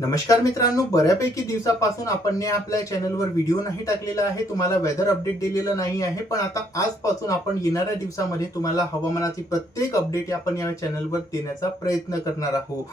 नमस्कार मित्रांनो बऱ्यापैकी दिवसापासून आपण आपल्या चॅनलवर व्हिडिओ नाही टाकलेला आहे. तुम्हाला वेदर अपडेट दिलेलं नाही आहे पण आता आजपासून आपण येणाऱ्या दिवसामध्ये तुम्हाला हवामानाची प्रत्येक अपडेट आपण या चॅनलवर देण्याचा प्रयत्न करणार आहोत.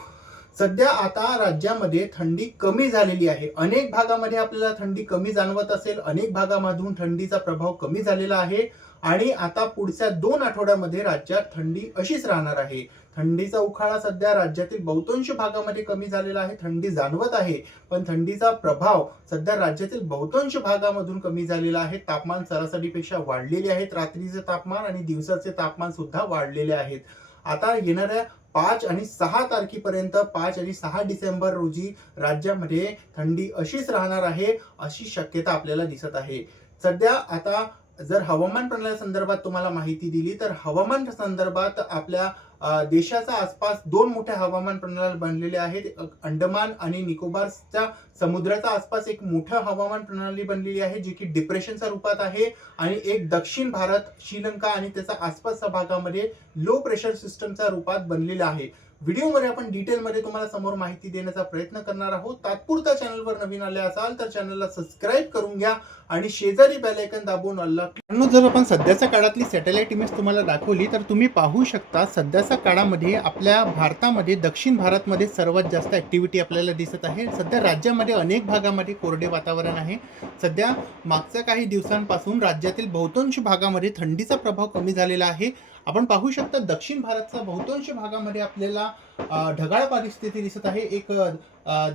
सध्या आता राज्यामध्ये थंडी कमी झालेली आहे. अनेक भागामध्ये आपल्याला थंडी कमी जाणवत असेल. अनेक भागामधून थंडीचा प्रभाव कमी झालेला आहे. आणि आता पुढच्या दोन आठवड्यामध्ये राज्यात थंडी अशीच राहणार आहे. थंडीचा उखाळा सध्या राज्यातील बहुतांश भागामध्ये कमी झालेला आहे. थंडी जाणवत आहे पण थंडीचा प्रभाव सध्या राज्यातील बहुतांश भागामधून कमी झालेला आहे. तापमान सरासरीपेक्षा वाढलेले आहेत. रात्रीचे तापमान आणि दिवसाचे तापमान सुद्धा वाढलेले आहेत. आता येणाऱ्या पाच आणि सहा तारखेपर्यंत पाच आणि सहा डिसेंबर रोजी राज्यामध्ये थंडी अशीच राहणार आहे अशी शक्यता आपल्याला दिसत आहे. सध्या आता जर हवामान प्रणाली संदर्भात तुम्हाला माहिती दिली तर हवामान संदर्भात आपल्या देशाचा देशाच्या आसपास दोन मोठ्या हवामान प्रणाली बनलेल्या आहेत. अंडमान आणि निकोबारच्या समुद्राच्या आसपास एक मोठं हवामान प्रणाली बनलेली आहे जी की डिप्रेशनच्या रूपात आहे. आणि एक दक्षिण भारत श्रीलंका आणि त्याचा आसपासच्या भागामध्ये लो प्रेशर सिस्टमच्या रूपात बनलेला आहे. व्हिडिओमध्ये आपण डिटेलमध्ये तुम्हाला समोर माहिती देण्याचा प्रयत्न करणार आहोत. तात्पुरता चॅनलवर नवीन आले असाल तर चॅनलला सबस्क्राईब करून घ्या आणि शेजारी बेलायकन दाबून अल्ला जर आपण सध्याच्या काळातली सॅटेलाइट इमेज तुम्हाला दाखवली तर तुम्ही पाहू शकता सध्याच्या काळामध्ये आपल्या भारतामध्ये दक्षिण भारतमध्ये सर्वात जास्त ॲक्टिव्हिटी आपल्याला दिसत आहे. सध्या राज्यामध्ये अनेक भागामध्ये कोरडे वातावरण आहे. सध्या मागच्या काही दिवसांपासून राज्यातील बहुतांश भागामध्ये थंडीचा प्रभाव कमी झालेला आहे. आपण पाहू शकता दक्षिण भारतचा बहुतांश भागामध्ये आपल्याला अ, ढगाळ परिस्थिती दिसत आहे. एक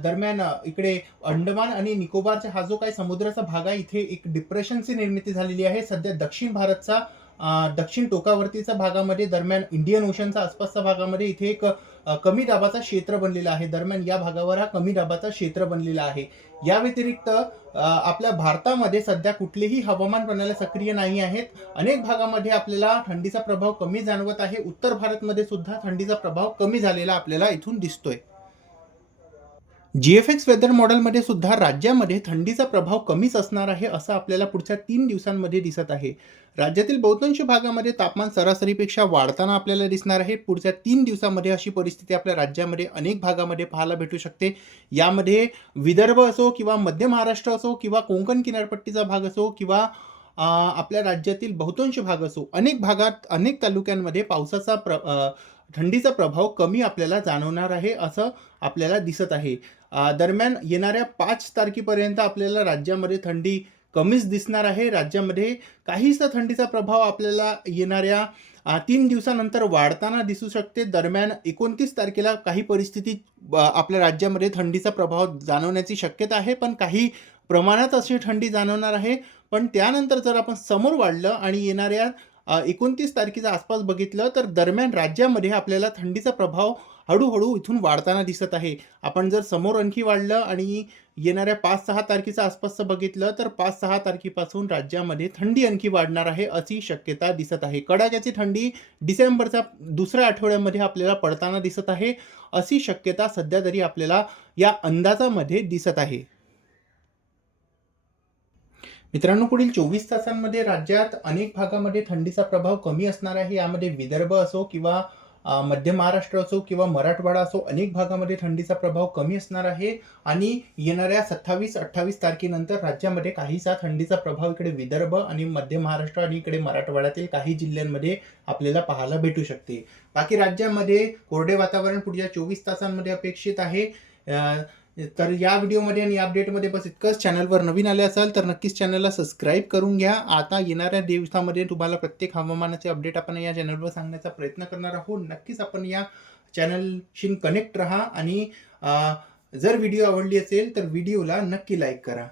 दरम्यान इकडे अंडमान आणि निकोबारचा हा जो काही समुद्राचा भाग आहे इथे एक डिप्रेशनची निर्मिती झालेली आहे. सध्या दक्षिण भारतचा दक्षिण टोकावरतीच्या भागामध्ये दरम्यान इंडियन ओशनच्या आसपासच्या भागामध्ये इथे एक कमी दाबाचा क्षेत्र बनलेला आहे. दरम्यान या भागावर हा कमी दाबाचा क्षेत्र बनलेला आहे. या व्यतिरिक्त आपल्या भारतामध्ये सध्या कुठलीही हवामान प्रणाली सक्रिय नाही आहेत. अनेक भागामध्ये आपल्याला थंडीचा प्रभाव कमी जाणवत आहे. उत्तर भारतमध्ये सुद्धा थंडीचा प्रभाव कमी झालेला आपल्याला इथून दिसतोय. जी एफ एक्स वेदर मॉडेलमध्ये सुद्धा राज्यामध्ये थंडीचा प्रभाव कमीच असणार आहे असं आपल्याला पुढच्या तीन दिवसांमध्ये दिसत आहे. राज्यातील बहुतांश भागामध्ये तापमान सरासरीपेक्षा वाढताना आपल्याला दिसणार आहे. पुढच्या तीन दिवसामध्ये अशी परिस्थिती आपल्या राज्यामध्ये अनेक भागामध्ये पाहायला भेटू शकते. यामध्ये विदर्भ असो किंवा मध्य महाराष्ट्र असो किंवा कोकण किनारपट्टीचा भाग असो किंवा आपल्या राज्यातील बहुतांश भाग असो अनेक भागात अनेक तालुक्यांमध्ये पावसाचा प्र थंडीचा प्रभाव कमी आपल्याला जाणवणार आहे असं आपल्याला दिसत आहे. दरम्यान येणाऱ्या पाच तारखेपर्यंत आपल्याला राज्यामध्ये थंडी कमीच दिसणार आहे. राज्यामध्ये काहीसा थंडीचा प्रभाव आपल्याला येणाऱ्या तीन दिवसानंतर वाढताना दिसू शकते. दरम्यान एकोणतीस तारखेला काही परिस्थिती आपल्या राज्यामध्ये थंडीचा प्रभाव जाणवण्याची शक्यता आहे पण काही प्रमाणात अशी थंडी जाणवणार आहे. पण त्यानंतर जर आपण समोर वाढलं आणि येणाऱ्या एकोणतीस तारखेच्या आसपास बघितलं तर दरम्यान राज्यामध्ये आपल्याला थंडीचा प्रभाव हळूहळू इथून वाढताना दिसत आहे. आपण जर समोर आणखी वाढलं आणि येणाऱ्या पाच सहा तारखेच्या आसपासचं बघितलं तर पाच सहा तारखेपासून राज्यामध्ये थंडी आणखी वाढणार आहे अशी शक्यता दिसत आहे. कडाक्याची थंडी डिसेंबरच्या दुसऱ्या आठवड्यामध्ये आपल्याला पडताना दिसत आहे अशी शक्यता सध्या तरी आपल्याला या अंदाजामध्ये दिसत आहे. मित्रांनो पुढील चोवीस तासांमध्ये राज्यात अनेक भागामध्ये थंडीचा प्रभाव कमी असणार आहे. यामध्ये विदर्भ असो किंवा मध्य महाराष्ट्र असो किंवा मराठवाडा असो अनेक भागामध्ये थंडीचा प्रभाव कमी असणार आहे. आणि येणाऱ्या सत्तावीस अठ्ठावीस तारखेनंतर राज्यामध्ये काहीसा थंडीचा प्रभाव इकडे विदर्भ आणि मध्य महाराष्ट्र आणि इकडे मराठवाड्यातील काही जिल्ह्यांमध्ये आपल्याला पाहायला भेटू शकते. बाकी राज्यामध्ये कोरडे वातावरण पुढच्या चोवीस तासांमध्ये अपेक्षित आहे. तर या व्हिडिओमध्ये आणि या अपडेटमध्ये बस इतकंच. चॅनलवर नवीन आले असाल तर नक्कीच चॅनलला सबस्क्राईब करून घ्या. आता येणाऱ्या दिवसामध्ये तुम्हाला प्रत्येक हवामानाचे अपडेट आपण या चॅनलवर सांगण्याचा प्रयत्न करणार आहोत. नक्कीच आपण या चॅनलशी कनेक्ट रहा आणि जर व्हिडिओ आवडली असेल तर व्हिडिओला नक्की लाईक करा.